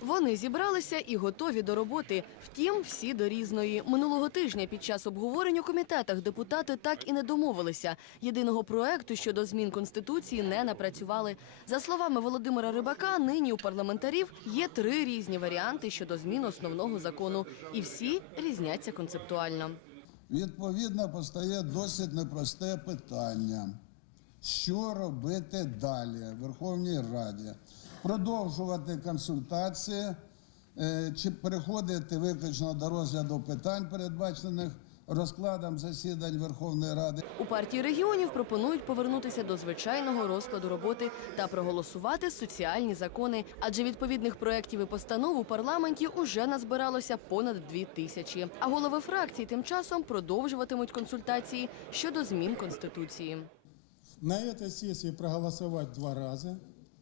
Вони зібралися і готові до роботи. Втім, всі до різної. Минулого тижня під час обговорень у комітетах депутати так і не домовилися. Єдиного проекту щодо змін конституції не напрацювали. За словами Володимира Рибака, нині у парламентарів є три різні варіанти щодо змін основного закону, і всі різняться концептуально. Відповідно, постає досить непросте питання. Що робити далі в Верховній Раді? Продовжувати консультації е, чи переходити виключно до розгляду питань, передбачених розкладом засідань Верховної Ради. У партії регіонів пропонують повернутися до звичайного розкладу роботи та проголосувати соціальні закони, адже відповідних проєктів і постанов у парламенті уже назбиралося понад дві тисячі. А голови фракцій тим часом продовжуватимуть консультації щодо змін конституції. на этой сессии проголосовать два раза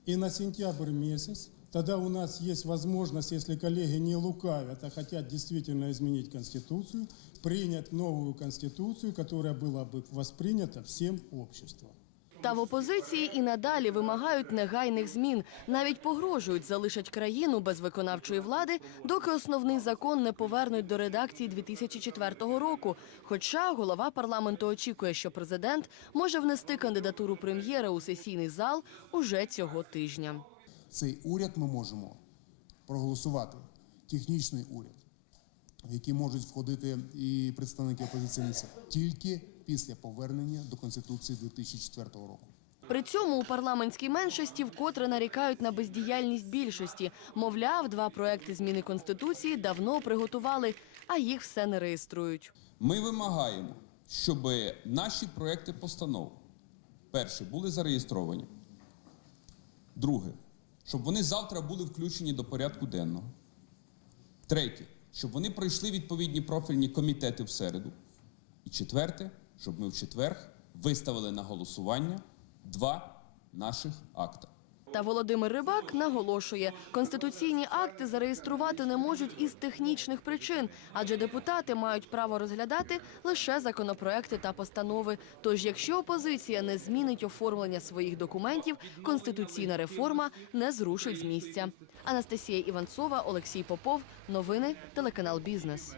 и на сентябрь месяц. Тогда у нас есть возможность, если коллеги не лукавят, а хотят действительно изменить Конституцию, принять новую Конституцию, которая была бы воспринята всем обществом. Та в опозиції і надалі вимагають негайних змін. Навіть погрожують залишать країну без виконавчої влади, доки основний закон не повернуть до редакції 2004 року. Хоча голова парламенту очікує, що президент може внести кандидатуру прем'єра у сесійний зал уже цього тижня. Цей уряд ми можемо проголосувати. Технічний уряд, в який можуть входити і представники опозиційних сил, тільки після повернення до Конституції 2004 року. При цьому у парламентській меншості вкотре нарікають на бездіяльність більшості. Мовляв, два проекти зміни конституції давно приготували, а їх все не реєструють. Ми вимагаємо, щоб наші проекти постанов, перше, були зареєстровані. Друге, щоб вони завтра були включені до порядку денного. Третє, щоб вони пройшли відповідні профільні комітети в середу. І четверте, щоб ми в четвер виставили на голосування два наших акта. Та Володимир Рибак наголошує, конституційні акти зареєструвати не можуть із технічних причин, адже депутати мають право розглядати лише законопроекти та постанови. Тож, якщо опозиція не змінить оформлення своїх документів, конституційна реформа не зрушить з місця. Анастасія Іванцова, Олексій Попов. Новини телеканал Бізнес.